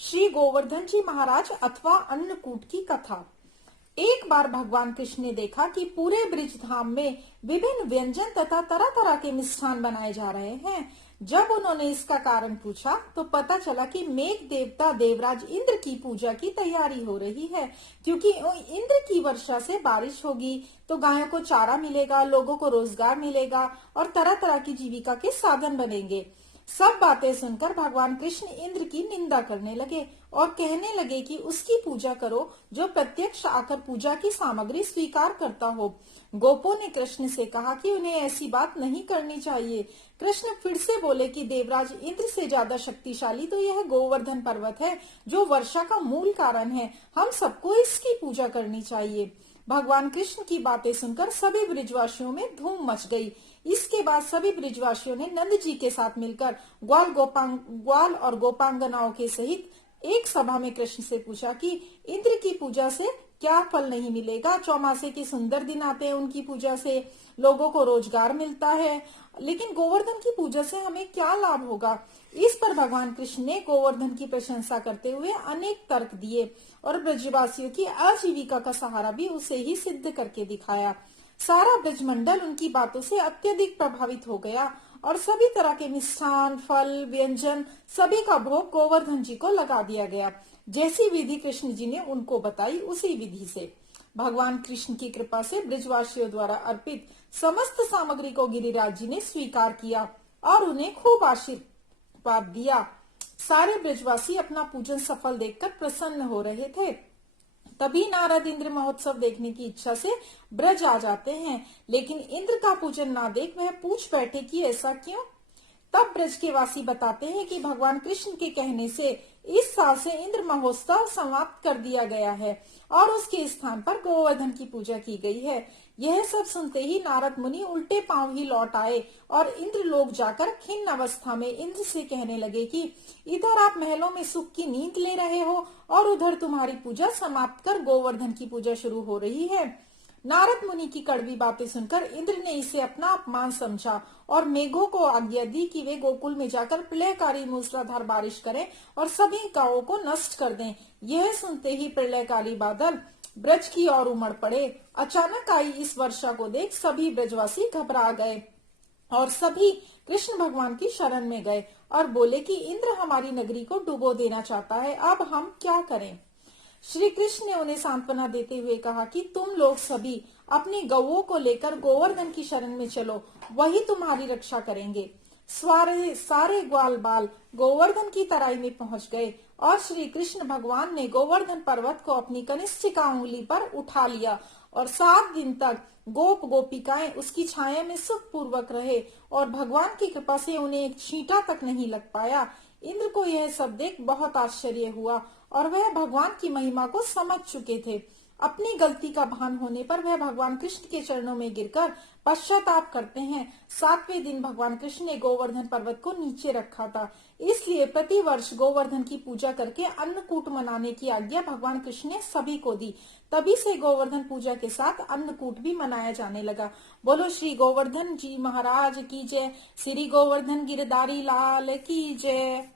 श्री गोवर्धन जी महाराज अथवा अन्नकूट की कथा। एक बार भगवान कृष्ण ने देखा कि पूरे ब्रिज धाम में विभिन्न व्यंजन तथा तरह तरह के मिष्ठान बनाए जा रहे हैं। जब उन्होंने इसका कारण पूछा तो पता चला कि मेघ देवता देवराज इंद्र की पूजा की तैयारी हो रही है, क्योंकि इंद्र की वर्षा से बारिश होगी तो गायों को चारा मिलेगा, लोगों को रोजगार मिलेगा और तरह तरह की जीविका के साधन बनेंगे। सब बातें सुनकर भगवान कृष्ण इंद्र की निंदा करने लगे और कहने लगे कि उसकी पूजा करो जो प्रत्यक्ष आकर पूजा की सामग्री स्वीकार करता हो। गोपों ने कृष्ण से कहा कि उन्हें ऐसी बात नहीं करनी चाहिए। कृष्ण फिर से बोले कि देवराज इंद्र से ज्यादा शक्तिशाली तो यह गोवर्धन पर्वत है जो वर्षा का मूल कारण है। हम सबको इसकी पूजा करनी चाहिए। भगवान कृष्ण की बातें सुनकर सभी ब्रिजवासियों में धूम मच गई। इसके बाद सभी ब्रिजवासियों ने नंद जी के साथ मिलकर ग्वाल और गोपांगनाओं के सहित एक सभा में कृष्ण से पूछा कि इंद्र की पूजा से क्या फल नहीं मिलेगा। चौमासे के सुंदर दिन आते हैं, उनकी पूजा से लोगों को रोजगार मिलता है, लेकिन गोवर्धन की पूजा से हमें क्या लाभ होगा। इस पर भगवान कृष्ण ने गोवर्धन की प्रशंसा करते हुए अनेक तर्क दिए और ब्रजवासियों की आजीविका का सहारा भी उसे ही सिद्ध करके दिखाया। सारा ब्रजमंडल उनकी बातों से अत्यधिक प्रभावित हो गया और सभी तरह के मिष्ठान, फल, व्यंजन सभी का भोग गोवर्धन जी को लगा दिया गया। जैसी विधि कृष्ण जी ने उनको बताई उसी विधि से भगवान कृष्ण की कृपा से ब्रजवासियों द्वारा अर्पित समस्त सामग्री को गिरिराज जी ने स्वीकार किया और उन्हें खूब आशीर्वाद दिया। सारे ब्रजवासी अपना पूजन सफल देखकर प्रसन्न हो रहे थे। तभी नारद इंद्र महोत्सव देखने की इच्छा से ब्रज आ जाते हैं, लेकिन इंद्र का पूजन ना देख वह पूछ बैठे कि ऐसा क्यों। तब ब्रज के वासी बताते हैं कि भगवान कृष्ण के कहने से इस साल से इंद्र महोत्सव समाप्त कर दिया गया है और उसके स्थान पर गोवर्धन की पूजा की गई है। यह सब सुनते ही नारद मुनि उल्टे पांव ही लौट आए और इंद्र लोक जाकर खिन्न अवस्था में इंद्र से कहने लगे कि इधर आप महलों में सुख की नींद ले रहे हो और उधर तुम्हारी पूजा समाप्त कर गोवर्धन की पूजा शुरू हो रही है। नारद मुनि की कड़वी बातें सुनकर इंद्र ने इसे अपना अपमान समझा और मेघों को आज्ञा दी कि वे गोकुल में जाकर प्रलयकारी मूसलाधार बारिश करें और सभी गांवों को नष्ट कर दें। यह सुनते ही प्रलयकारी बादल ब्रज की ओर उमड़ पड़े। अचानक आई इस वर्षा को देख सभी ब्रजवासी घबरा गए और सभी कृष्ण भगवान की शरण में गए और बोले कि इंद्र हमारी नगरी को डुबो देना चाहता है, अब हम क्या करें। श्री कृष्ण ने उन्हें सांत्वना देते हुए कहा कि तुम लोग सभी अपनी गौओं को लेकर गोवर्धन की शरण में चलो, वही तुम्हारी रक्षा करेंगे। सारे ग्वाल बाल गोवर्धन की तराई में पहुंच गए और श्री कृष्ण भगवान ने गोवर्धन पर्वत को अपनी कनिष्ठिका उंगली पर उठा लिया और 7 दिन तक गोप गोपिकाएं उसकी छाया में सुख पूर्वक रहे और भगवान की कृपा से उन्हें एक छींटा तक नहीं लग पाया। इंद्र को यह सब देख बहुत आश्चर्य हुआ और वह भगवान की महिमा को समझ चुके थे। अपनी गलती का भान होने पर वह भगवान कृष्ण के चरणों में गिरकर पश्चाताप करते हैं। 7वें दिन भगवान कृष्ण ने गोवर्धन पर्वत को नीचे रखा था, इसलिए प्रति वर्ष गोवर्धन की पूजा करके अन्नकूट मनाने की आज्ञा भगवान कृष्ण ने सभी को दी। तभी से गोवर्धन पूजा के साथ अन्नकूट भी मनाया जाने लगा। बोलो श्री गोवर्धन जी महाराज की जय। श्री गोवर्धन गिरधारी लाल की जय।